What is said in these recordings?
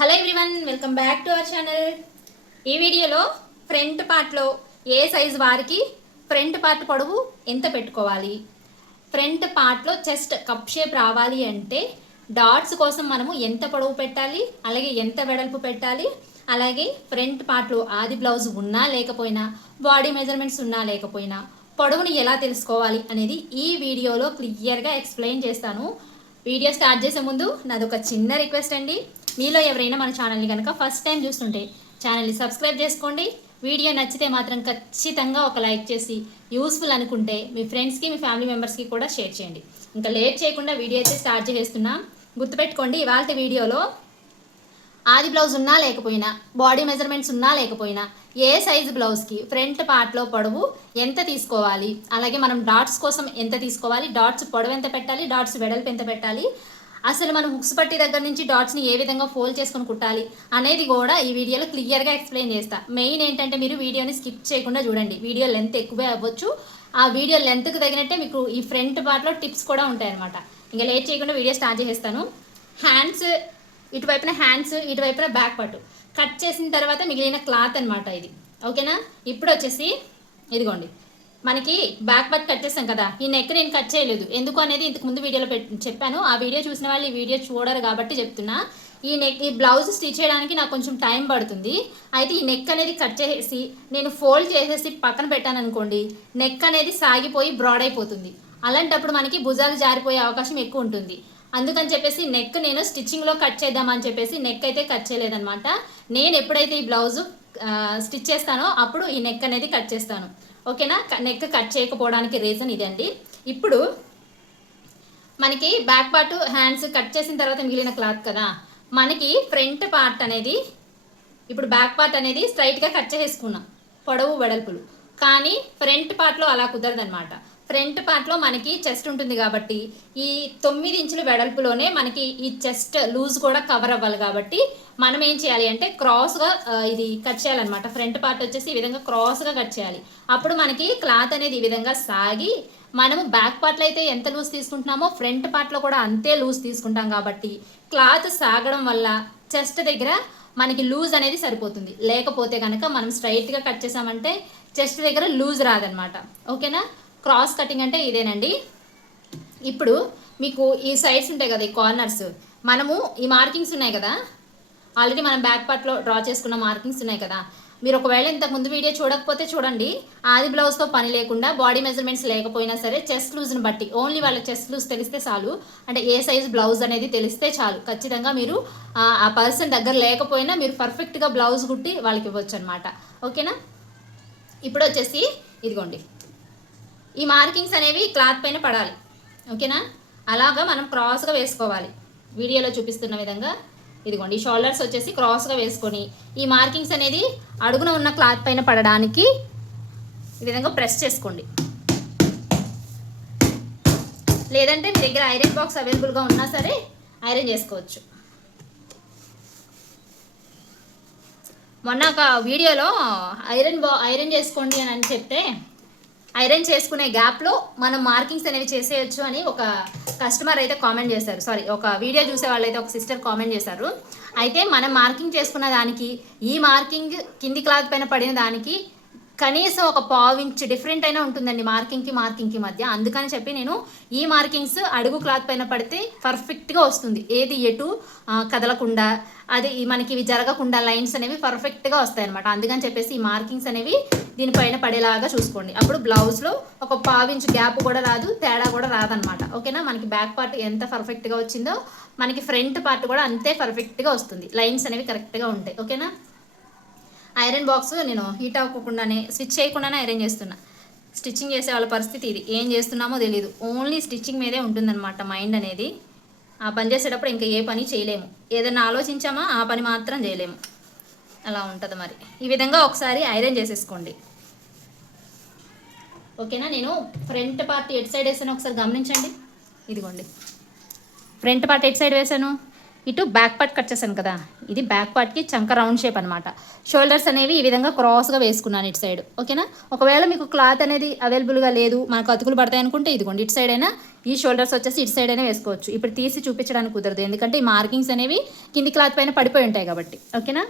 Hello everyone, welcome back to our channel. ఈ వీడియోలో front పార్ట్లో ఏ సైజు వారికి ఫ్రంట్ పార్ట్ పొడవు ఎంత పెట్టుకోవాలి, ఫ్రంట్ పార్ట్లో చెస్ట్ కప్ షేప్ రావాలి అంటే డాట్స్ కోసం మనము ఎంత పొడవు పెట్టాలి, అలాగే ఎంత వెడల్పు పెట్టాలి, అలాగే ఫ్రంట్ పార్ట్లో ఆది బ్లౌజ్ ఉన్నా లేకపోయినా, బాడీ మెజర్మెంట్స్ ఉన్నా లేకపోయినా పొడవుని ఎలా తెలుసుకోవాలి అనేది ఈ వీడియోలో క్లియర్గా ఎక్స్ప్లెయిన్ చేస్తాను. వీడియో స్టార్ట్ చేసే ముందు నాది ఒక చిన్న రిక్వెస్ట్ అండి. మీలో ఎవరైనా మన ఛానల్ని కనుక ఫస్ట్ టైం చూస్తుంటే ఛానల్ని సబ్స్క్రైబ్ చేసుకోండి. వీడియో నచ్చితే మాత్రం ఖచ్చితంగా ఒక లైక్ చేసి యూస్ఫుల్ అనుకుంటే మీ ఫ్రెండ్స్కి, మీ ఫ్యామిలీ మెంబర్స్కి కూడా షేర్ చేయండి. ఇంకా లేట్ చేయకుండా వీడియో అయితే స్టార్ట్ చేసేస్తున్నా. గుర్తుపెట్టుకోండి, ఇవాళ వీడియోలో ఆది బ్లౌజ్ ఉన్నా లేకపోయినా, బాడీ మెజర్మెంట్స్ ఉన్నా లేకపోయినా ఏ సైజు బ్లౌజ్కి ఫ్రంట్ పార్ట్లో పొడవు ఎంత తీసుకోవాలి, అలాగే మనం డాట్స్ కోసం ఎంత తీసుకోవాలి, డాట్స్ పొడవు ఎంత పెట్టాలి, డాట్స్ వెడల్పు ఎంత పెట్టాలి, అసలు మనం హుక్స్ పట్టి దగ్గర నుంచి డాట్స్ని ఏ విధంగా ఫోల్డ్ చేసుకొని కుట్టాలి అనేది కూడా ఈ వీడియోలో క్లియర్గా ఎక్స్ప్లెయిన్ చేస్తా. మెయిన్ ఏంటంటే మీరు వీడియోని స్కిప్ చేయకుండా చూడండి. వీడియో లెంత్ ఎక్కువే అవ్వచ్చు, ఆ వీడియో లెంత్కి తగినట్టే మీకు ఈ ఫ్రంట్ పార్ట్లో టిప్స్ కూడా ఉంటాయన్నమాట. ఇంకా లేట్ చేయకుండా వీడియో స్టార్ట్ చేసేస్తాను. హ్యాండ్స్ ఇటువైపున, హ్యాండ్స్ ఇటువైపున బ్యాక్ పార్ట్ కట్ చేసిన తర్వాత మిగిలిన క్లాత్ అనమాట ఇది. ఓకేనా? ఇప్పుడు వచ్చేసి ఇదిగోండి, మనకి బ్యాక్ పార్ట్ కట్ చేస్తాం కదా, ఈ నెక్ నేను కట్ చేయలేదు. ఎందుకు అనేది ఇంతకు ముందు వీడియోలో చెప్పాను. ఆ వీడియో చూసిన వాళ్ళు ఈ వీడియో చూడరు కాబట్టి చెప్తున్నా. ఈ బ్లౌజ్ స్టిచ్ చేయడానికి నాకు కొంచెం టైం పడుతుంది. అయితే ఈ నెక్ అనేది కట్ చేసేసి నేను ఫోల్డ్ చేసేసి పక్కన పెట్టాను అనుకోండి, నెక్ అనేది సాగిపోయి బ్రాడ్ అయిపోతుంది. అలాంటప్పుడు మనకి భుజాలు జారిపోయే అవకాశం ఎక్కువ ఉంటుంది. అందుకని చెప్పేసి నెక్ నేను స్టిచ్చింగ్లో కట్ చేద్దామని చెప్పేసి నెక్ అయితే కట్ చేయలేదన్నమాట. నేను ఎప్పుడైతే ఈ బ్లౌజు స్టిచ్ చేస్తానో అప్పుడు ఈ నెక్ అనేది కట్ చేస్తాను. ఓకేనా? నెక్ కట్ చేయకపోవడానికి రీజన్ ఇదండి. ఇప్పుడు మనకి బ్యాక్ పార్ట్, హ్యాండ్స్ కట్ చేసిన తర్వాత మిగిలిన క్లాత్ కదా, మనకి ఫ్రంట్ పార్ట్ అనేది ఇప్పుడు బ్యాక్ పార్ట్ అనేది స్ట్రైట్గా కట్ చేసుకున్నాం పొడవు వెడల్పులు. కానీ ఫ్రంట్ పార్ట్లో అలా కుదరదనమాట. ఫ్రంట్ పార్ట్లో మనకి చెస్ట్ ఉంటుంది కాబట్టి ఈ 9 ఇంచుల వెడల్పులోనే మనకి ఈ చెస్ట్ లూజ్ కూడా కవర్ అవ్వాలి. కాబట్టి మనం ఏం చేయాలి అంటే క్రాస్గా ఇది కట్ చేయాలన్నమాట. ఫ్రంట్ పార్ట్ వచ్చేసి ఈ విధంగా క్రాస్గా కట్ చేయాలి. అప్పుడు మనకి క్లాత్ అనేది ఈ విధంగా సాగి, మనము బ్యాక్ పార్ట్లో అయితే ఎంత లూజ్ తీసుకుంటున్నామో ఫ్రంట్ పార్ట్లో కూడా అంతే లూజ్ తీసుకుంటాం. కాబట్టి క్లాత్ సాగడం వల్ల చెస్ట్ దగ్గర మనకి లూజ్ అనేది సరిపోతుంది. లేకపోతే కనుక మనం స్ట్రైట్గా కట్ చేసామంటే చెస్ట్ దగ్గర లూజ్ రాదనమాట. ఓకేనా? క్రాస్ కటింగ్ అంటే ఇదేనండి. ఇప్పుడు మీకు ఈ సైడ్స్ ఉంటాయి కదా, ఈ కార్నర్స్, మనము ఈ మార్కింగ్స్ ఉన్నాయి కదా, ఆల్రెడీ మనం బ్యాక్ పార్ట్లో డ్రా చేసుకున్న మార్కింగ్స్ ఉన్నాయి కదా. మీరు ఒకవేళ ఇంతకు ముందు వీడియో చూడకపోతే చూడండి. ఆది బ్లౌజ్తో పని లేకుండా, బాడీ మెజర్మెంట్స్ లేకపోయినా సరే చెస్ట్ లూజ్ని బట్టి, ఓన్లీ వాళ్ళ చెస్ట్ లూజ్ తెలిస్తే చాలు, అంటే ఏ సైజ్ బ్లౌజ్ అనేది తెలిస్తే చాలు. ఖచ్చితంగా మీరు ఆ పర్సన్ దగ్గర లేకపోయినా మీరు పర్ఫెక్ట్గా బ్లౌజ్ కుట్టి వాళ్ళకి ఇవ్వచ్చు అనమాట. ఓకేనా? ఇప్పుడు వచ్చేసి ఇదిగోండి, ఈ మార్కింగ్స్ అనేవి క్లాత్ పైన పడాలి. ఓకేనా? అలాగా మనం క్రాస్గా వేసుకోవాలి. వీడియోలో చూపిస్తున్న విధంగా ఇదిగోండి, ఈ షోల్డర్స్ వచ్చేసి క్రాస్గా వేసుకొని ఈ మార్కింగ్స్ అనేది అడుగున ఉన్న క్లాత్ పైన పడడానికి ఈ విధంగా ప్రెస్ చేసుకోండి. లేదంటే మీ దగ్గర ఐరన్ బాక్స్ అవైలబుల్గా ఉన్నా సరే ఐరన్ చేసుకోవచ్చు. మొన్న ఒక వీడియోలో ఐరన్ చేసుకోండి అని చెప్తే, ఐరన్ చేసుకునే గ్యాప్లో మనం మార్కింగ్స్ అనేవి చేసేయచ్చు అని ఒక కస్టమర్ అయితే కామెంట్ చేశారు. సారీ, ఒక వీడియో చూసే వాళ్ళు అయితే ఒక సిస్టర్ కామెంట్ చేశారు. అయితే మనం మార్కింగ్ చేసుకున్న దానికి ఈ మార్కింగ్ కింది క్లాత్ పైన పడిన దానికి కనీసం ఒక 1/4 ఇంచ్ డిఫరెంట్ అయినా ఉంటుందండి మార్కింగ్కి మధ్య. అందుకని చెప్పి నేను ఈ మార్కింగ్స్ అడుగు క్లాత్ పైన పడితే పర్ఫెక్ట్గా వస్తుంది. ఏది ఎటు కదలకుండా, అది మనకి ఇవి జరగకుండా లైన్స్ అనేవి పర్ఫెక్ట్గా వస్తాయి అనమాట. అందుకని చెప్పేసి ఈ మార్కింగ్స్ అనేవి దీనిపైన పడేలాగా చూసుకోండి. అప్పుడు బ్లౌజ్లో ఒక 1/4 ఇంచ్ గ్యాప్ కూడా రాదు, తేడా కూడా రాదనమాట. ఓకేనా? మనకి బ్యాక్ పార్ట్ ఎంత పర్ఫెక్ట్గా వచ్చిందో మనకి ఫ్రంట్ పార్ట్ కూడా అంతే పర్ఫెక్ట్గా వస్తుంది. లైన్స్ అనేవి కరెక్ట్గా ఉంటాయి. ఓకేనా? ఐరన్ బాక్స్ నేను హీట్ అవ్వకుండానే, స్విచ్ చేయకుండానే ఐరన్ చేస్తున్నా. స్టిచ్చింగ్ చేసే వాళ్ళ పరిస్థితి ఇది. ఏం చేస్తున్నామో తెలియదు, ఓన్లీ స్టిచ్చింగ్ మీదే ఉంటుందన్నమాట మైండ్ అనేది. ఆ పని చేసేటప్పుడు ఇంకా ఏ పని చేయలేము. ఏదైనా ఆలోచించామా ఆ పని మాత్రం చేయలేము. అలా ఉంటుంది మరి. ఈ విధంగా ఒకసారి ఐరన్ చేసేసుకోండి. ఓకేనా? నేను ఫ్రంట్ పార్ట్ ఎటు సైడ్ వేసాను ఒకసారి గమనించండి. ఇదిగోండి, ఫ్రంట్ పార్ట్ ఎటు సైడ్ వేసాను, ఇటు బ్యాక్ పార్ట్ కట్ చేశాను కదా, ఇది బ్యాక్ పార్ట్కి చంక రౌండ్ షేప్ అనమాట. షోల్డర్స్ అనేవి ఈ విధంగా క్రాస్గా వేసుకున్నాను ఇటు సైడ్. ఓకేనా? ఒకవేళ మీకు క్లాత్ అనేది అవైలబుల్గా లేదు, మనకు అతుకులు పడతాయి అనుకుంటే ఇదిగోండి, ఇటు సైడ్ అయినా ఈ షోల్డర్స్ వచ్చేసి ఇటు సైడ్ అయినా వేసుకోవచ్చు. ఇప్పుడు తీసి చూపించడానికి కుదరదు, ఎందుకంటే ఈ మార్కింగ్స్ అనేవి కింది క్లాత్ పైన పడిపోయి ఉంటాయి కాబట్టి. ఓకేనా,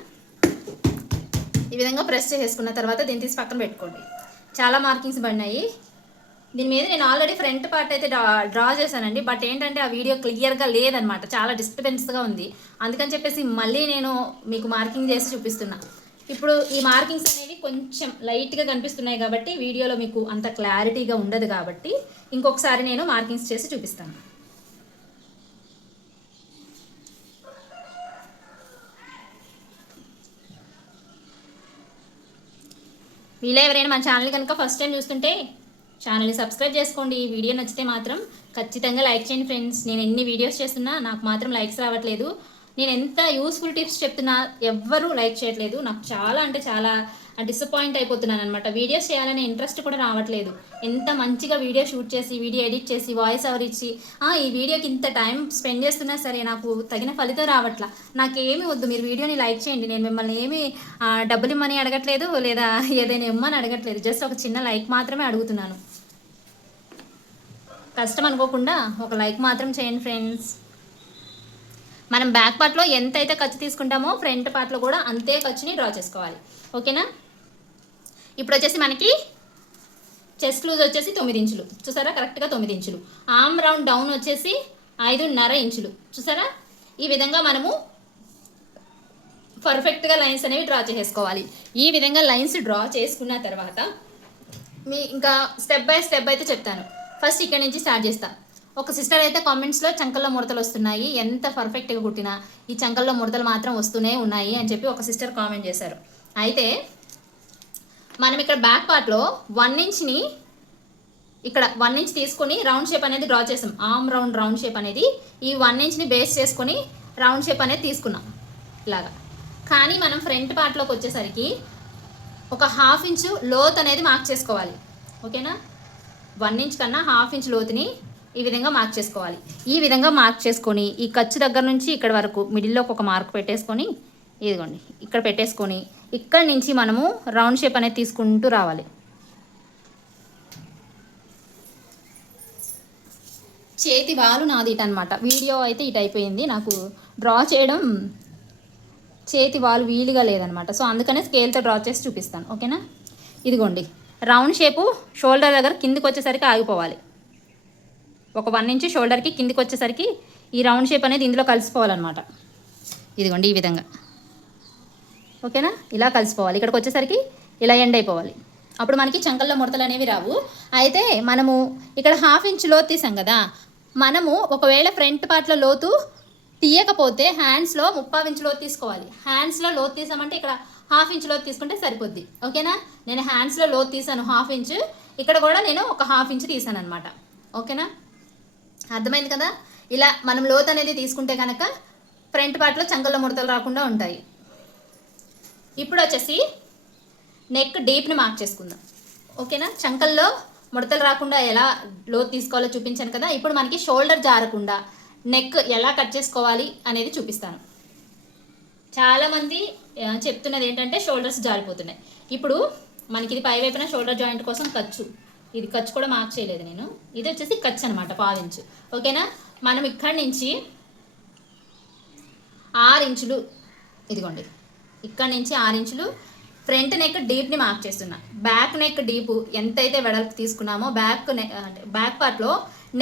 ఈ విధంగా ప్రెస్ చేసుకున్న తర్వాత దీన్ని తీసి పక్కన పెట్టుకోండి. చాలా మార్కింగ్స్ పడినాయి దీని మీద. నేను ఆల్రెడీ ఫ్రంట్ పార్ట్ అయితే డ్రా చేశానండి, బట్ ఏంటంటే ఆ వీడియో క్లియర్గా లేదనమాట, చాలా డిస్టర్బెన్స్గా ఉంది. అందుకని చెప్పేసి మళ్ళీ నేను మీకు మార్కింగ్ చేసి చూపిస్తున్నా. ఇప్పుడు ఈ మార్కింగ్స్ అనేవి కొంచెం లైట్గా కనిపిస్తున్నాయి కాబట్టి వీడియోలో మీకు అంత క్లారిటీగా ఉండదు, కాబట్టి ఇంకొకసారి నేను మార్కింగ్స్ చేసి చూపిస్తాను. వీళ్ళే ఎవరైనా మన ఛానల్ కనుక ఫస్ట్ టైం చూస్తుంటే ఛానల్ని సబ్స్క్రైబ్ చేసుకోండి. ఈ వీడియో నచ్చితే మాత్రం ఖచ్చితంగా లైక్ చేయండి ఫ్రెండ్స్. నేను ఎన్ని వీడియోస్ చేస్తున్నా నాకు మాత్రం లైక్స్ రావట్లేదు. నేను ఎంత యూస్ఫుల్ టిప్స్ చెప్తున్నా ఎవ్వరూ లైక్ చేయట్లేదు. నాకు చాలా అంటే చాలా డిసప్పాయింట్ అయిపోతున్నాను అనమాట. వీడియోస్ చేయాలనే ఇంట్రెస్ట్ కూడా రావట్లేదు. ఎంత మంచిగా వీడియో షూట్ చేసి వీడియో ఎడిట్ చేసి వాయిస్ ఓవర్ ఇచ్చి ఈ వీడియోకి ఇంత టైం స్పెండ్ చేస్తున్నా సరే నాకు తగిన ఫలితం రావట్లా. నాకేమీ వద్దు, మీరు వీడియోని లైక్ చేయండి. నేను మిమ్మల్ని ఏమీ డబ్బులు ఇమ్మని అడగట్లేదు, లేదా ఏదైనా ఇమ్మని అడగట్లేదు. జస్ట్ ఒక చిన్న లైక్ మాత్రమే అడుగుతున్నాను. కష్టం అనుకోకుండా ఒక లైక్ మాత్రం చేయండి ఫ్రెండ్స్. మనం బ్యాక్ పార్ట్లో ఎంత అయితే ఖర్చు తీసుకుంటామో ఫ్రంట్ పార్ట్లో కూడా అంతే ఖర్చుని డ్రా చేసుకోవాలి. ఓకేనా, ఇప్పుడు వచ్చేసి మనకి చెస్ట్ లూజ్ వచ్చేసి 9 ఇంచులు చూసారా, కరెక్ట్గా 9 ఇంచులు. ఆర్మ్ రౌండ్ డౌన్ వచ్చేసి 5.5 ఇంచులు చూసారా. ఈ విధంగా మనము పర్ఫెక్ట్గా లైన్స్ అనేవి డ్రా చేసుకోవాలి. ఈ విధంగా లైన్స్ డ్రా చేసుకున్న తర్వాత ఇంకా స్టెప్ బై స్టెప్ అయితే చెప్తాను. ఫస్ట్ ఇక్కడ నుంచి స్టార్ట్ చేస్తా. ఒక సిస్టర్ అయితే కామెంట్స్లో చంకల్లో ముడతలు వస్తున్నాయి, ఎంత పర్ఫెక్ట్గా కుట్టినా ఈ చంకల్లో ముడతలు మాత్రం వస్తూనే ఉన్నాయి అని చెప్పి ఒక సిస్టర్ కామెంట్ చేశారు. అయితే మనం ఇక్కడ బ్యాక్ పార్ట్లో 1 ఇంచ్ని ఇక్కడ 1 ఇంచ్ తీసుకొని రౌండ్ షేప్ అనేది డ్రా చేసాం. ఆర్మ్ రౌండ్ షేప్ అనేది ఈ 1 ఇంచ్ని బేస్ చేసుకొని రౌండ్ షేప్ అనేది తీసుకున్నాం ఇలాగా. కానీ మనం ఫ్రంట్ పార్ట్లోకి వచ్చేసరికి ఒక 1/2 ఇంచు లోత్ అనేది మార్క్ చేసుకోవాలి. ఓకేనా, 1 ఇంచ్ కన్నా 1/2 ఇంచ్ లోతుని ఈ విధంగా మార్క్ చేసుకోవాలి. ఈ విధంగా మార్క్ చేసుకొని ఈ ఖర్చు దగ్గర నుంచి ఇక్కడ వరకు మిడిల్లోకి ఒక మార్క్ పెట్టేసుకొని ఇదిగోండి ఇక్కడ పెట్టేసుకొని ఇక్కడ నుంచి మనము రౌండ్ షేప్ అనేది తీసుకుంటూ రావాలి. చేతి వాలు నాది ఇటు అనమాట. వీడియో అయితే ఇటు అయిపోయింది, నాకు డ్రా చేయడం చేతి వాలు వీలుగా లేదనమాట. సో అందుకనే స్కేల్తో డ్రా చేసి చూపిస్తాను. ఓకేనా, ఇదిగోండి రౌండ్ షేపు షోల్డర్ దగ్గర కిందికి వచ్చేసరికి ఆగిపోవాలి. ఒక 1 ఇంచ్ షోల్డర్కి కిందికి వచ్చేసరికి ఈ రౌండ్ షేప్ అనేది ఇందులో కలిసిపోవాలన్నమాట. ఇదిగోండి ఈ విధంగా. ఓకేనా, ఇలా కలిసిపోవాలి. ఇక్కడికి వచ్చేసరికి ఇలా ఎండ్ అయిపోవాలి. అప్పుడు మనకి చంకల్లో ముడతలు అనేవి రావు. అయితే మనము ఇక్కడ 1/2 ఇంచ్ లోతు తీసాం కదా, మనము ఒకవేళ ఫ్రంట్ పార్ట్లో లోతు తీయకపోతే హ్యాండ్స్లో 3/4 ఇంచ్ లోతు తీసుకోవాలి. హ్యాండ్స్లో లోతు తీసామంటే ఇక్కడ 1/2 ఇంచ్ లోతు తీసుకుంటే సరిపోద్ది. ఓకేనా, నేను హ్యాండ్స్లో లోతు తీసాను 1/2 ఇంచ్, ఇక్కడ కూడా నేను ఒక 1/2 ఇంచ్ తీసాను అనమాట. ఓకేనా, అర్థమైంది కదా. ఇలా మనం లోత్ అనేది తీసుకుంటే కనుక ఫ్రంట్ పార్ట్లో చంకల్లో ముడతలు రాకుండా ఉంటాయి. ఇప్పుడు వచ్చేసి నెక్ డీప్ని మార్క్ చేసుకుందాం. ఓకేనా, చంకల్లో ముడతలు రాకుండా ఎలా లోత్ తీసుకోవాలో చూపించాను కదా. ఇప్పుడు మనకి షోల్డర్ జారకుండా నెక్ ఎలా కట్ చేసుకోవాలి అనేది చూపిస్తాను. చాలామంది చెప్తున్నది ఏంటంటే షోల్డర్స్ జారిపోతున్నాయి. ఇప్పుడు మనకి ఇది పై వైపున షోల్డర్ జాయింట్ కోసం ఖర్చు, ఇది ఖర్చు కూడా మార్క్ చేయలేదు నేను. ఇది వచ్చేసి ఖర్చు అనమాట 1/4 ఇంచు. ఓకేనా, మనం ఇక్కడి నుంచి 6 ఇంచులు ఇదిగోండి, ఇక్కడి నుంచి 6 ఇంచులు ఫ్రంట్ నెక్ డీప్ని మార్క్ చేస్తున్నా. బ్యాక్ నెక్ డీపు ఎంతైతే వెడల్పు తీసుకున్నామో బ్యాక్ పార్ట్లో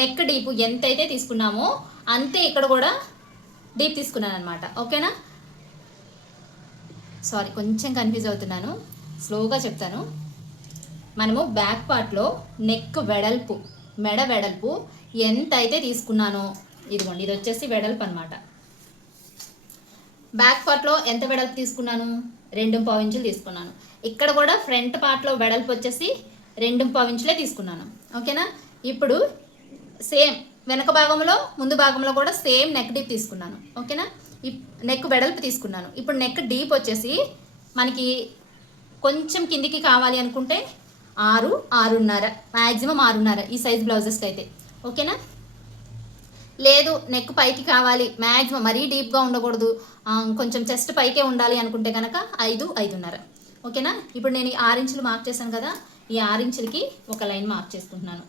నెక్ డీపు ఎంతైతే తీసుకున్నామో అంతే ఇక్కడ కూడా డీప్ తీసుకున్నాను అనమాట. ఓకేనా, సారీ కొంచెం కన్ఫ్యూజ్ అవుతున్నాను, స్లోగా చెప్తాను. మనము బ్యాక్ పార్ట్లో నెక్ వెడల్పు మెడ వెడల్పు ఎంత అయితే తీసుకున్నానో ఇదిగోండి, ఇది వచ్చేసి వెడల్పు అనమాట. బ్యాక్ పార్ట్లో ఎంత వెడల్పు తీసుకున్నాను, 2.5 ఇంచులు తీసుకున్నాను. ఇక్కడ కూడా ఫ్రంట్ పార్ట్లో వెడల్పు వచ్చేసి 2.5 ఇంచులే తీసుకున్నాను. ఓకేనా, ఇప్పుడు సేమ్ వెనక భాగంలో ముందు భాగంలో కూడా సేమ్ నెక్ డీప్ తీసుకున్నాను. ఓకేనా, నెక్ వెడల్పు తీసుకున్నాను. ఇప్పుడు నెక్ డీప్ వచ్చేసి మనకి కొంచెం కిందికి కావాలి అనుకుంటే 6, 6.5 మ్యాక్సిమం 6.5 ఈ సైజ్ బ్లౌజెస్కి అయితే. ఓకేనా, లేదు నెక్ పైకి కావాలి మ్యాక్సిమం మరీ డీప్గా ఉండకూడదు, కొంచెం చెస్ట్ పైకే ఉండాలి అనుకుంటే కనుక 5, 5.5. ఓకేనా, ఇప్పుడు నేను ఈ 6 ఇంచులు మార్క్ చేశాను కదా, ఈ 6 ఇంచులకి ఒక లైన్ మార్క్ చేసుకుంటున్నాను.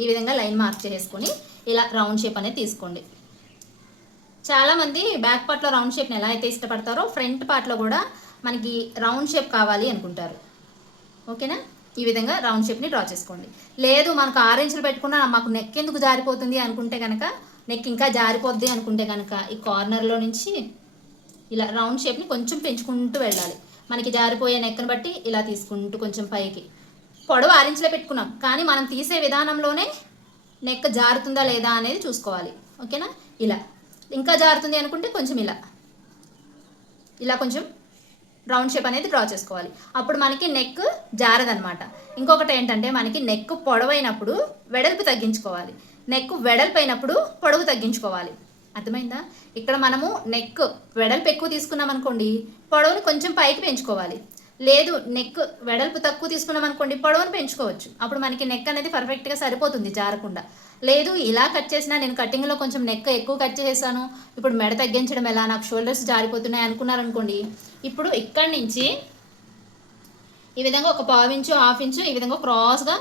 ఈ విధంగా లైన్ మార్క్ చేసుకొని ఇలా రౌండ్ షేప్ అనేది తీసుకోండి. చాలామంది బ్యాక్ పార్ట్లో రౌండ్ షేప్ని ఎలా అయితే ఇష్టపడతారో ఫ్రంట్ పార్ట్లో కూడా మనకి రౌండ్ షేప్ కావాలి అనుకుంటారు. ఓకేనా, ఈ విధంగా రౌండ్ షేప్ని డ్రా చేసుకోండి. లేదు మనకు 6 ఇంచులు పెట్టుకున్నా మాకు నెక్ ఎందుకు జారిపోతుంది అనుకుంటే కనుక, నెక్ ఇంకా జారిపోద్ది అనుకుంటే కనుక ఈ కార్నర్లో నుంచి ఇలా రౌండ్ షేప్ని కొంచెం పెంచుకుంటూ వెళ్ళాలి. మనకి జారిపోయే నెక్ని బట్టి ఇలా తీసుకుంటూ కొంచెం పైకి. పొడవు 6 ఇంచులే పెట్టుకున్నాం, కానీ మనం తీసే విధానంలోనే నెక్ జారుతుందా లేదా అనేది చూసుకోవాలి. ఓకేనా, ఇలా ఇంకా జారుతుంది అనుకుంటే కొంచెం ఇలా కొంచెం రౌండ్ షేప్ అనేది డ్రా చేసుకోవాలి. అప్పుడు మనకి నెక్ జారదనమాట. ఇంకొకటి ఏంటంటే మనకి నెక్ పొడవైనప్పుడు వెడల్పు తగ్గించుకోవాలి, నెక్ వెడల్పైనప్పుడు పొడవు తగ్గించుకోవాలి. అర్థమైందా? ఇక్కడ మనము నెక్ వెడల్పు ఎక్కువ తీసుకున్నాం అనుకోండి, పొడవుని కొంచెం పైకి పెంచుకోవాలి. లేదు నెక్ వెడల్పు తక్కువ తీసుకున్నాం అనుకోండి, పొడవును పెంచుకోవచ్చు. అప్పుడు మనకి నెక్ అనేది పర్ఫెక్ట్గా సరిపోతుంది, జారకుండా. లేదు ఇలా కట్ చేసినా, నేను కటింగ్లో కొంచెం నెక్ ఎక్కువ కట్ చేసేసాను, ఇప్పుడు మెడ తగ్గించడం ఎలా, నాకు షోల్డర్స్ జారిపోతున్నాయి అనుకున్నారనుకోండి, ఇప్పుడు ఇక్కడి నుంచి ఈ విధంగా ఒక 1/2 ఇంచు 1/2 ఇంచు ఈ విధంగా క్రాస్గా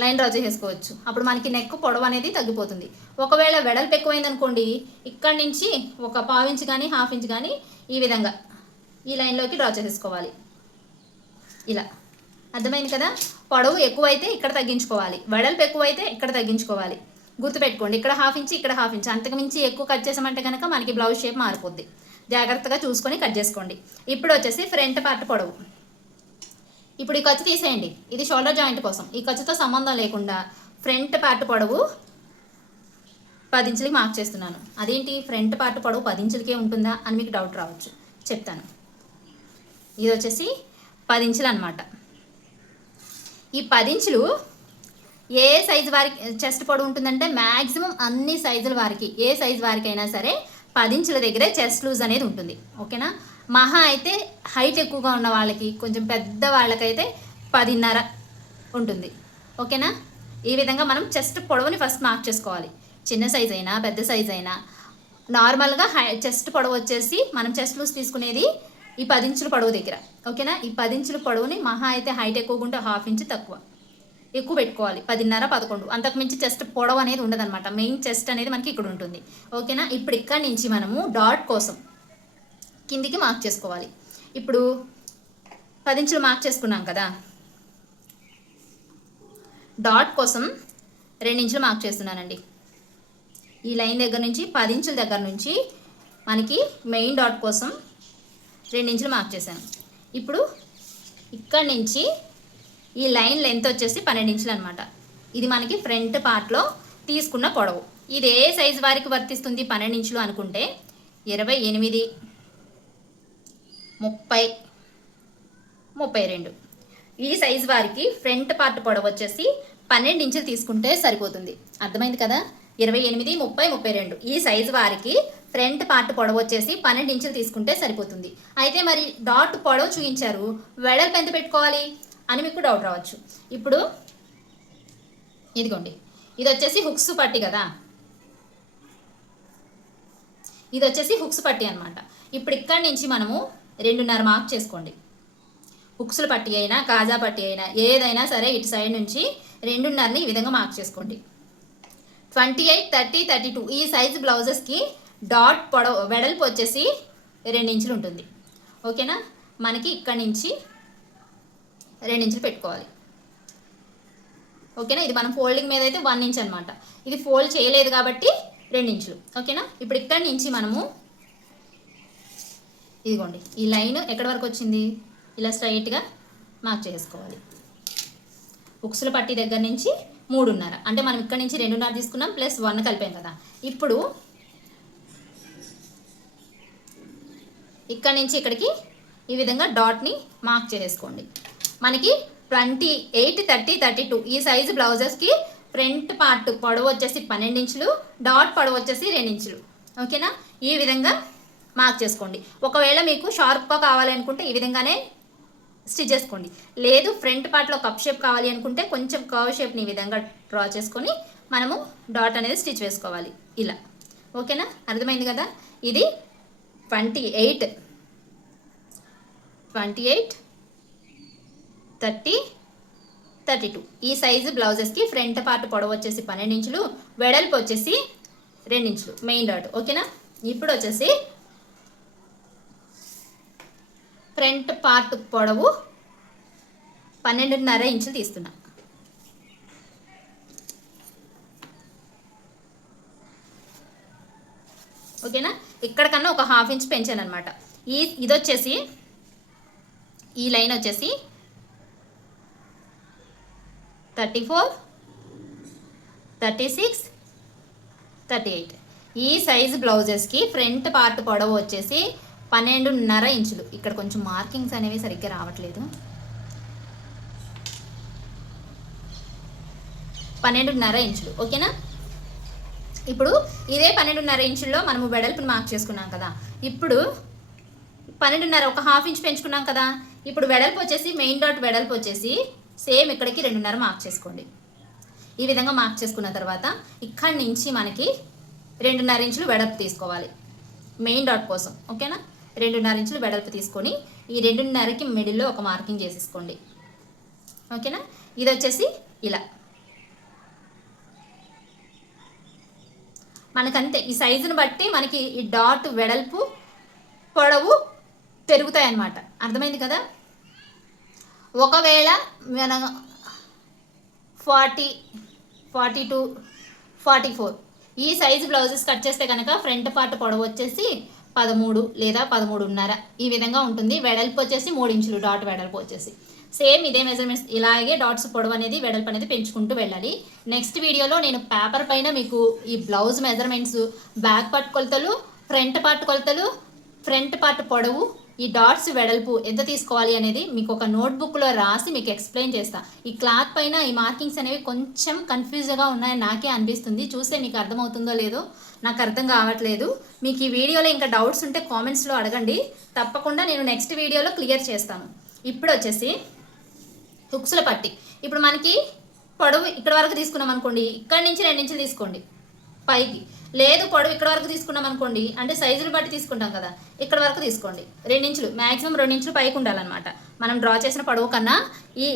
లైన్ డ్రా చేసేసుకోవచ్చు. అప్పుడు మనకి నెక్ పొడవు అనేది తగ్గిపోతుంది. ఒకవేళ వెడల్పు ఎక్కువైంది అనుకోండి, ఇక్కడి నుంచి ఒక 1/2 ఇంచు కానీ 1/2 ఇంచు కానీ ఈ విధంగా ఈ లైన్లోకి డ్రా చేసేసుకోవాలి. ఇలా అర్థమైంది కదా? పొడవు ఎక్కువైతే ఇక్కడ తగ్గించుకోవాలి, వెడల్పు ఎక్కువైతే ఇక్కడ తగ్గించుకోవాలి. గుర్తుపెట్టుకోండి, ఇక్కడ 1/2 ఇంచు ఇక్కడ 1/2 ఇంచు, అంతకుమించి ఎక్కువ కట్ చేసామంటే కనుక మనకి బ్లౌజ్ షేప్ మారిపోద్ది. జాగ్రత్తగా చూసుకొని కట్ చేసుకోండి. ఇప్పుడు వచ్చేసి ఫ్రంట్ పార్ట్ పొడవు. ఇప్పుడు ఈ ఖర్చు తీసేయండి, ఇది షోల్డర్ జాయింట్ కోసం. ఈ ఖర్చుతో సంబంధం లేకుండా ఫ్రంట్ పార్ట్ పొడవు 10 ఇంచులకి మార్క్ చేస్తున్నాను. అదేంటి ఫ్రంట్ పార్ట్ పొడవు 10 ఇంచులకే ఉంటుందా అని మీకు డౌట్ రావచ్చు, చెప్తాను. ఇది వచ్చేసి 10 ఇంచులు అనమాట. ఈ 10 ఇంచులు ఏ సైజు వారికి చెస్ట్ పొడవు ఉంటుందంటే మ్యాక్సిమం అన్ని సైజుల వారికి, ఏ సైజు వారికైనా సరే 10 ఇంచుల దగ్గరే చెస్ట్ లూజ్ అనేది ఉంటుంది. ఓకేనా, మహా అయితే హైట్ ఎక్కువగా ఉన్న వాళ్ళకి, కొంచెం పెద్ద వాళ్ళకైతే 10.5 ఉంటుంది. ఓకేనా, ఈ విధంగా మనం చెస్ట్ పొడవుని ఫస్ట్ మార్క్ చేసుకోవాలి. చిన్న సైజ్ అయినా పెద్ద సైజ్ అయినా నార్మల్గా చెస్ట్ పొడవు వచ్చేసి మనం చెస్ట్ లూజ్ తీసుకునేది ఈ 10 ఇంచుల పొడవు దగ్గర. ఓకేనా, ఈ 10 ఇంచుల పొడవుని మహా అయితే హైట్ ఎక్కువగా ఉంటే 1/2 ఇంచు ఎక్కువ పెట్టుకోవాలి. 10.5 11 అంతకుమించి చెస్ట్ పొడవు అనేది ఉండదన్నమాట. మెయిన్ చెస్ట్ అనేది మనకి ఇక్కడ ఉంటుంది. ఓకేనా, ఇప్పుడు ఇక్కడి నుంచి మనము డాట్ కోసం కిందికి మార్క్ చేసుకోవాలి. ఇప్పుడు 10 ఇంచులు మార్క్ చేసుకున్నాం కదా, డాట్ కోసం 2 ఇంచులు మార్క్ చేస్తున్నానండి. ఈ లైన్ దగ్గర నుంచి 10 ఇంచుల దగ్గర నుంచి మనకి మెయిన్ డాట్ కోసం 2 ఇంచులు మార్క్ చేశాను. ఇప్పుడు ఇక్కడి నుంచి ఈ లైన్ లెంత్ వచ్చేసి 12 ఇంచులు అనమాట. ఇది మనకి ఫ్రంట్ పార్ట్లో తీసుకున్న పొడవు. ఇది ఏ సైజు వారికి వర్తిస్తుంది 12 ఇంచులు అనుకుంటే 28, 30, 32 ఈ సైజు వారికి ఫ్రంట్ పార్ట్ పొడవు వచ్చేసి 12 ఇంచులు తీసుకుంటే సరిపోతుంది. అర్థమైంది కదా? 28, 30, 32 ఈ సైజు వారికి ఫ్రంట్ పార్ట్ పొడవు వచ్చేసి 12 ఇంచులు తీసుకుంటే సరిపోతుంది. అయితే మరి డాట్ పొడవు చూపించారు, వెడల్పు ఎంత పెట్టుకోవాలి అని మీకు డౌట్ రావచ్చు. ఇప్పుడు ఇదిగోండి, ఇది వచ్చేసి హుక్స్ పట్టి కదా, ఇది వచ్చేసి హుక్స్ పట్టి అనమాట. ఇప్పుడు ఇక్కడి నుంచి మనము 2.5 మార్క్ చేసుకోండి. హుక్స్ల పట్టి అయినా కాజా పట్టి అయినా ఏదైనా సరే ఇటు సైడ్ నుంచి 2.5ని ఈ విధంగా మార్క్ చేసుకోండి. 28, 30, 32 ఈ సైజు బ్లౌజెస్కి డాట్ పొడవు వెడల్పు వచ్చేసి 2 ఇంచులు ఉంటుంది. ఓకేనా, మనకి ఇక్కడి నుంచి 2 ఇంచులు పెట్టుకోవాలి. ఓకేనా, ఇది మనం ఫోల్డింగ్ మీద అయితే 1 ఇంచ్ అనమాట. ఇది ఫోల్డ్ చేయలేదు కాబట్టి 2 ఇంచులు. ఓకేనా, ఇప్పుడు ఇక్కడి నుంచి మనము ఇదిగోండి ఈ లైన్ ఎక్కడి వరకు వచ్చింది ఇలా స్ట్రైట్గా మార్క్ చేసుకోవాలి. ఉక్సుల పట్టి దగ్గర నుంచి 3.5 అంటే మనం ఇక్కడ నుంచి 2.5 తీసుకున్నాం ప్లస్ 1 కలిపాం కదా. ఇప్పుడు ఇక్కడ నుంచి ఇక్కడికి ఈ విధంగా డాట్ని మార్క్ చేసుకోండి. మనకి 28, 30, 32 ఈ సైజు బ్లౌజెస్కి ఫ్రంట్ పార్ట్ పొడవు వచ్చేసి 12 ఇంచులు, డాట్ పొడవు వచ్చేసి 2 ఇంచులు. ఓకేనా, ఈ విధంగా మార్క్ చేసుకోండి. ఒకవేళ మీకు షార్ప్గా కావాలి అనుకుంటే ఈ విధంగానే స్టిచ్ చేసుకోండి. లేదు ఫ్రంట్ పార్ట్లో కప్ షేప్ కావాలి అనుకుంటే కొంచెం కర్వ్ షేప్ని ఈ విధంగా డ్రా చేసుకొని మనము డాట్ అనేది స్టిచ్ వేసుకోవాలి ఇలా. ఓకేనా, అర్థమైంది కదా? ఇది 28, 30, 32. ఈ సైజు బ్లౌజెస్కి ఫ్రంట్ పార్ట్ పొడవు వచ్చేసి 12 ఇంచులు, వెడల్పు వచ్చేసి 2 ఇంచులు మెయిన్ డాట్. ఓకేనా. ఇప్పుడు వచ్చేసి ఫ్రంట్ పార్ట్ పొడవు 12.5 ఇంచులు తీస్తున్నా. ఓకేనా. ఇక్కడ కన్నా ఒక 1/2 ఇంచ్ పెంచాను అనమాట. ఇది వచ్చేసి ఈ లైన్ వచ్చేసి 34, 36, 38. ఈ సైజు బ్లౌజెస్కి ఫ్రంట్ పార్ట్ పొడవు వచ్చేసి 12.5 ఇంచులు. ఇక్కడ కొంచెం మార్కింగ్స్ అనేవి సరిగ్గా రావట్లేదు. 12.5 ఇంచులు. ఓకేనా. ఇప్పుడు ఇదే 12.5 ఇంచుల్లో మనము వెడల్పుని మార్క్ చేసుకున్నాం కదా. ఇప్పుడు 12.5 ఒక 1/2 ఇంచ్ పెంచుకున్నాం కదా. ఇప్పుడు వెడల్పు వచ్చేసి మెయిన్ డాట్ వెడల్పు వచ్చేసి సేమ్ ఇక్కడికి 2.5 మార్క్ చేసుకోండి. ఈ విధంగా మార్క్ చేసుకున్న తర్వాత ఇక్కడి నుంచి మనకి 2.5 ఇంచులు వెడల్పు తీసుకోవాలి మెయిన్ డాట్ కోసం. ఓకేనా. 2.5 ఇంచులు వెడల్పు తీసుకొని ఈ 2.5కి మిడిల్లో ఒక మార్కింగ్ చేసేసుకోండి. ఓకేనా. ఇది వచ్చేసి ఇలా మనకంతే. ఈ సైజుని బట్టి మనకి ఈ డాట్ వెడల్పు పొడవు పెరుగుతాయి అన్నమాట. అర్థమైంది కదా. ఒకవేళ మన 40, 42, 44 ఈ సైజు బ్లౌజెస్ కట్ చేస్తే కనుక ఫ్రంట్ పార్ట్ పొడవు వచ్చేసి 13 లేదా 13.5 ఈ విధంగా ఉంటుంది. వెడల్పు వచ్చేసి 3 ఇంచులు డాట్ వెడల్పు వచ్చేసి సేమ్ ఇదే మెజర్మెంట్స్. ఇలాగే డాట్స్ పొడవు అనేది వెడల్పు అనేది పెంచుకుంటూ వెళ్ళాలి. నెక్స్ట్ వీడియోలో నేను పేపర్ పైన మీకు ఈ బ్లౌజ్ మెజర్మెంట్స్, బ్యాక్ పార్ట్ కొలతలు, ఫ్రంట్ పార్ట్ కొలతలు, ఫ్రంట్ పార్ట్ పొడవు, ఈ డాట్స్ వెడల్పు ఎంత తీసుకోవాలి అనేది మీకు ఒక నోట్బుక్లో రాసి మీకు ఎక్స్ప్లెయిన్ చేస్తా. ఈ క్లాత్ పైన ఈ మార్కింగ్స్ అనేవి కొంచెం కన్ఫ్యూజ్గా ఉన్నాయని నాకే అనిపిస్తుంది. చూస్తే మీకు అర్థమవుతుందో లేదో నాకు అర్థం కావట్లేదు. మీకు ఈ వీడియోలో ఇంకా డౌట్స్ ఉంటే కామెంట్స్లో అడగండి. తప్పకుండా నేను నెక్స్ట్ వీడియోలో క్లియర్ చేస్తాను. ఇప్పుడు వచ్చేసి హుక్స్ల పట్టి. ఇప్పుడు మనకి పొడవు ఇక్కడ వరకు తీసుకున్నాం అనుకోండి, ఇక్కడి నుంచి 2 ఇంచులు తీసుకోండి పైకి. లేదు పొడవు ఇక్కడ వరకు తీసుకున్నాం అనుకోండి, అంటే సైజులు బట్టి తీసుకుంటాం కదా, ఇక్కడ వరకు తీసుకోండి 2 ఇంచులు. మ్యాక్సిమం 2 ఇంచులు పైకి ఉండాలన్నమాట. మనం డ్రా చేసిన పొడవు కన్నా ఈ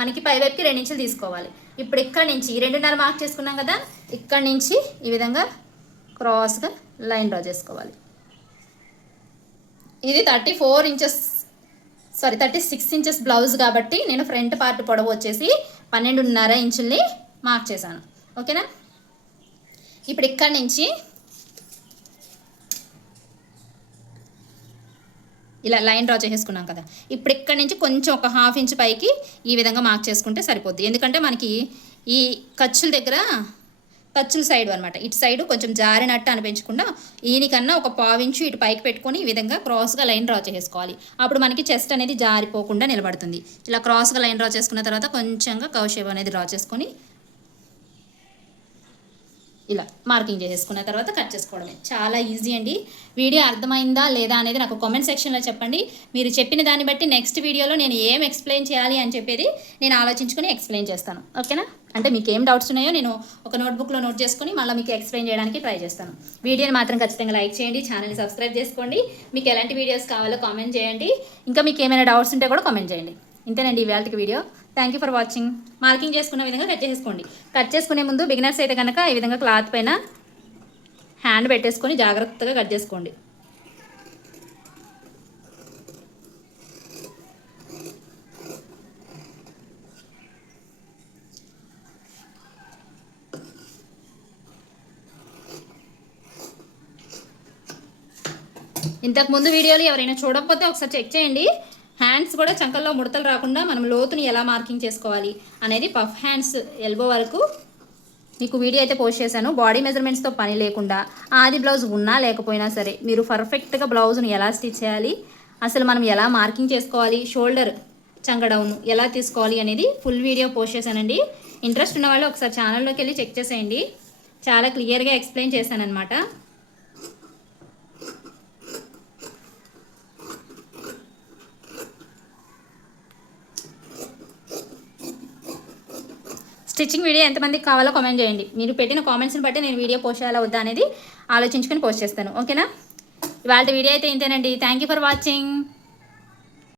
మనకి పై వైపుకి 2 ఇంచులు తీసుకోవాలి. ఇప్పుడు ఇక్కడ నుంచి 2.5 మార్క్ చేసుకున్నాం కదా, ఇక్కడ నుంచి ఈ విధంగా క్రాస్గా లైన్ డ్రా చేసుకోవాలి. ఇది 36 ఇంచెస్ బ్లౌజ్ కాబట్టి నేను ఫ్రంట్ పార్ట్ పొడవు వచ్చేసి 12.5 ఇంచుల్ని మార్క్ చేశాను. ఓకేనా. ఇప్పుడు ఇక్కడి నుంచి ఇలా లైన్ డ్రా చేసేసుకున్నాం కదా. ఇప్పుడు ఇక్కడి నుంచి కొంచెం ఒక 1/2 ఇంచ్ పైకి ఈ విధంగా మార్క్ చేసుకుంటే సరిపోద్ది. ఎందుకంటే మనకి ఈ ఖర్చుల దగ్గర ఖర్చుల సైడ్ అనమాట, ఇటు సైడు కొంచెం జారినట్టు అనిపించకుండా ఈయనకన్నా ఒక 1/4 ఇంచు ఇటు పైకి పెట్టుకొని ఈ విధంగా క్రాస్గా లైన్ డ్రా చేసుకోవాలి. అప్పుడు మనకి చెస్ట్ అనేది జారిపోకుండా నిలబడుతుంది. ఇలా క్రాస్గా లైన్ డ్రా చేసుకున్న తర్వాత కొంచెంగా కర్వ్ షేప్ అనేది డ్రా చేసుకొని ఇలా మార్కింగ్ చేసేసుకున్న తర్వాత కట్ చేసుకోవడమే. చాలా ఈజీ అండి. వీడియో అర్థమైందా లేదా అనేది నాకు కామెంట్ సెక్షన్లో చెప్పండి. మీరు చెప్పిన దాన్ని బట్టి నెక్స్ట్ వీడియోలో నేను ఏం ఎక్స్ప్లెయిన్ చేయాలి అని చెప్పేది నేను ఆలోచించుకొని ఎక్స్ప్లెయిన్ చేస్తాను. ఓకేనా. అంటే మీకు ఏం డౌట్స్ ఉన్నాయో నేను ఒక నోట్బుక్లో నోట్ చేసుకొని మళ్ళీ మీకు ఎక్స్ప్లెయిన్ చేయడానికి ట్రై చేస్తాను. వీడియోని మాత్రం ఖచ్చితంగా లైక్ చేయండి, ఛానల్ని సబ్స్క్రైబ్ చేసుకోండి. మీకు ఎలాంటి వీడియోస్ కావాలో కామెంట్ చేయండి. ఇంకా మీకు ఏమైనా డౌట్స్ ఉంటే కూడా కామెంట్ చేయండి. ఇంతేనండి ఇవాళకి video. Thank you for watching. Marking చేసుకున్న విధంగా కట్ చేసుకోండి. కట్ చేసుకునే ముందు బిగినర్స్ అయితే కనుక ఈ విధంగా క్లాత్ పైన హ్యాండ్ పెట్టేసుకొని జాగ్రత్తగా కట్ చేసుకోండి. ఇంతకుముందు వీడియోలు ఎవరైనా చూడకపోతే ఒకసారి చెక్ చేయండి. హ్యాండ్స్ కూడా చంకల్లో ముడతలు రాకుండా మనం లోతుని ఎలా మార్కింగ్ చేసుకోవాలి అనేది పఫ్ హ్యాండ్స్ ఎల్బో వరకు మీకు వీడియో అయితే పోస్ట్ చేశాను. బాడీ మెజర్మెంట్స్తో పని లేకుండా ఆది బ్లౌజ్ ఉన్నా లేకపోయినా సరే మీరు పర్ఫెక్ట్గా బ్లౌజ్ని ఎలా స్టిచ్ చేయాలి, అసలు మనం ఎలా మార్కింగ్ చేసుకోవాలి, షోల్డర్ చంక డౌన్ ఎలా తీసుకోవాలి అనేది ఫుల్ వీడియో పోస్ట్ చేశానండి. ఇంట్రెస్ట్ ఉన్న వాళ్ళు ఒకసారి ఛానల్లోకి వెళ్ళి చెక్ చేసేయండి. చాలా క్లియర్గా ఎక్స్ప్లెయిన్ చేశాను అనమాట. స్టిచ్చింగ్ వీడియో ఎంతమందికి కావాలో కామెంట్ చేయండి. మీరు పెట్టిన కామెంట్స్ని బట్టి నేను వీడియో పోస్ట్ చేయాలా వద్దా అనేది ఆలోచించుకొని పోస్ట్ చేస్తాను. ఓకేనా. ఇవాళ వీడియో అయితే ఇంతేనండి. Thank you for watching.